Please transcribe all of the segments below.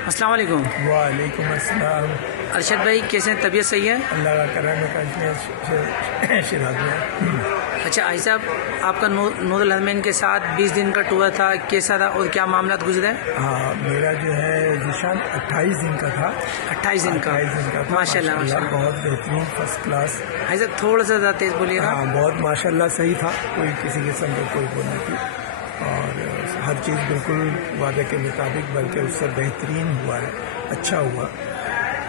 السلام علیکم۔ وعلیکم السلام۔ ارشد بھائی کیسے ہیں؟ طبیعت صحیح ہے؟ اللہ کا کرم ہے شراز میں۔ اچھا آئی صاحب، آپ کا نور الحرمین کے ساتھ 20 دن کا ٹور تھا، کیسا تھا اور کیا معاملات گزرے؟ ہاں، میرا جو ہے ذیشان 28 دن کا تھا۔ 28 دن کا ماشاء اللہ، بہت بہترین، فرسٹ کلاس۔ آئی صاحب تھوڑا سا زیادہ تیز بولیے گا۔ ہاں، بہت ماشاء اللہ صحیح تھا، کوئی کسی قسم کا کوئی وہ نہیں تھی، اور ہر چیز بالکل وعدے کے مطابق، بلکہ اس سے بہترین ہوا ہے، اچھا ہوا،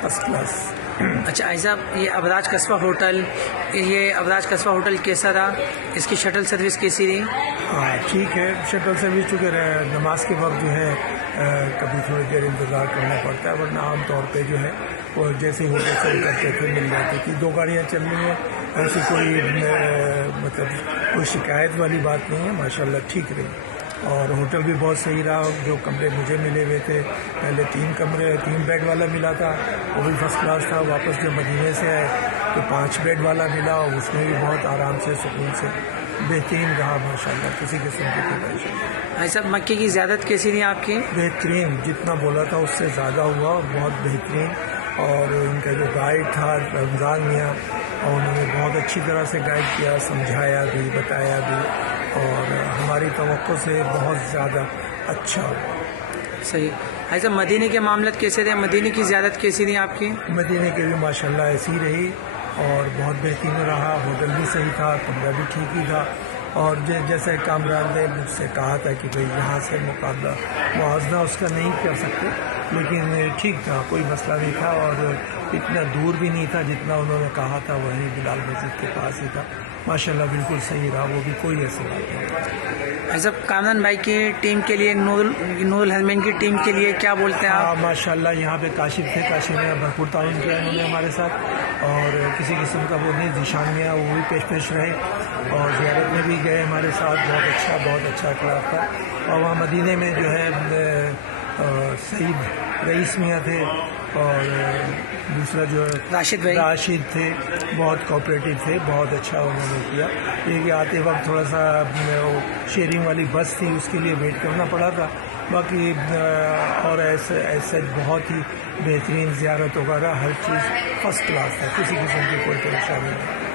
فرسٹ کلاس۔ اچھا آئی صاحب، یہ ابراج قصبہ ہوٹل کیسا رہا؟ اس کی شٹل سروس کیسی رہی؟ ہاں ٹھیک ہے، شٹل سروس چونکہ نماز کے وقت جو ہے کبھی تھوڑی دیر انتظار کرنا پڑتا ہے، ورنہ عام طور پہ جو ہے وہ جیسے ہی ہوٹل سے اترتے تھے مل جاتی تھی۔ 2 گاڑیاں چل رہی ہیں، ایسی کوئی مطلب کوئی شکایت والی بات نہیں ہے، ماشاءاللہ ٹھیک رہی۔ اور ہوٹل بھی بہت صحیح رہا، جو کمرے مجھے ملے ہوئے تھے، پہلے 3 بیڈ والا ملا تھا، وہ بھی فرسٹ کلاس تھا۔ واپس جب مدینے سے آئے تو 5 بیڈ والا ملا، اس میں بھی بہت آرام سے، سکون سے، بہترین رہا ماشاءاللہ، کسی قسم کی کوئی پریشانی نہیں۔ بھائی صاحب مکے کی زیارت کیسی رہی آپ کی؟ بہترین، جتنا بولا تھا اس سے زیادہ ہوا، اور بہت بہترین۔ اور ان کا جو گائیڈ تھا رمضان میاں، اور انہوں نے بہت اچھی طرح سے گائیڈ کیا، سمجھایا بھی، بتایا بھی، اور ہماری توقع سے بہت زیادہ اچھا ہوا۔ صحیح۔ بھائی صاحب مدینے کے معاملات کیسے رہے؟ مدینے کی زیارت کیسی رہی آپ کی؟ مدینے کے بھی ماشاءاللہ ایسی رہی، اور بہت بہترین رہا، ہوٹل بھی صحیح تھا، کمرہ بھی ٹھیک ہی تھا، اور جیسے کامران نے مجھ سے کہا تھا کہ بھئی یہاں سے مقابلہ موازنہ اس کا نہیں کر سکتے، لیکن ٹھیک تھا، کوئی مسئلہ نہیں تھا، اور اتنا دور بھی نہیں تھا، جتنا انہوں نے کہا تھا وہیں بلال مسجد کے پاس ہی تھا، ماشاءاللہ بالکل صحیح رہا، وہ بھی کوئی ایسی بات نہیں۔ بھائی صاحب کامران بھائی کی ٹیم کے لیے، نور الحرمین کی ٹیم کے لیے کیا بولتے ہیں آپ؟ ماشاءاللہ یہاں پہ کاشف تھے، کاشف نے بھرپور تعاون کیا انہوں نے ہمارے ساتھ، اور کسی قسم کا وہ نہیں، ذیشان میں وہ بھی پیش رہے، اور زیارت میں بھی گئے ہمارے ساتھ، بہت اچھا اخلاق تھا۔ اور وہاں مدینے میں جو ہے سعید رئیس میاں تھے، اور دوسرا جو راشد تھے، بہت کوآپریٹو تھے، بہت اچھا انہوں نے کیا۔ یہ کہ آتے وقت تھوڑا سا شیئرنگ والی بس تھی، اس کے لیے ویٹ کرنا پڑا تھا، باقی اور ایسے بہت ہی بہترین زیارت وغیرہ، ہر چیز فرسٹ کلاس ہے، کسی قسم کی کوئی پریشانی نہیں۔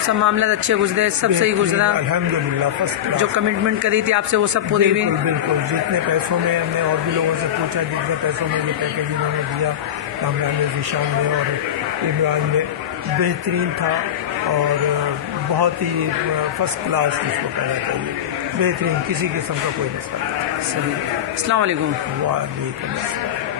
سب معاملات اچھے گزرے، سب صحیح گزرا الحمدللہ، فرسٹ کلاس۔ جو کمٹمنٹ کری تھی آپ سے وہ سب پوری ہوئی؟ بالکل، جتنے پیسوں میں، ہم نے اور بھی لوگوں سے پوچھا، جتنے پیسوں میں یہ پیکیج انہوں نے دیا کامران نے، ذیشان میں اور عمران میں، بہترین تھا، اور بہت ہی فرسٹ کلاس جس کو کہنا چاہیے، بہترین، کسی قسم کا کوئی مسئلہ نہیں۔ صحیح۔ السلام علیکم۔ وعلیکم السلام۔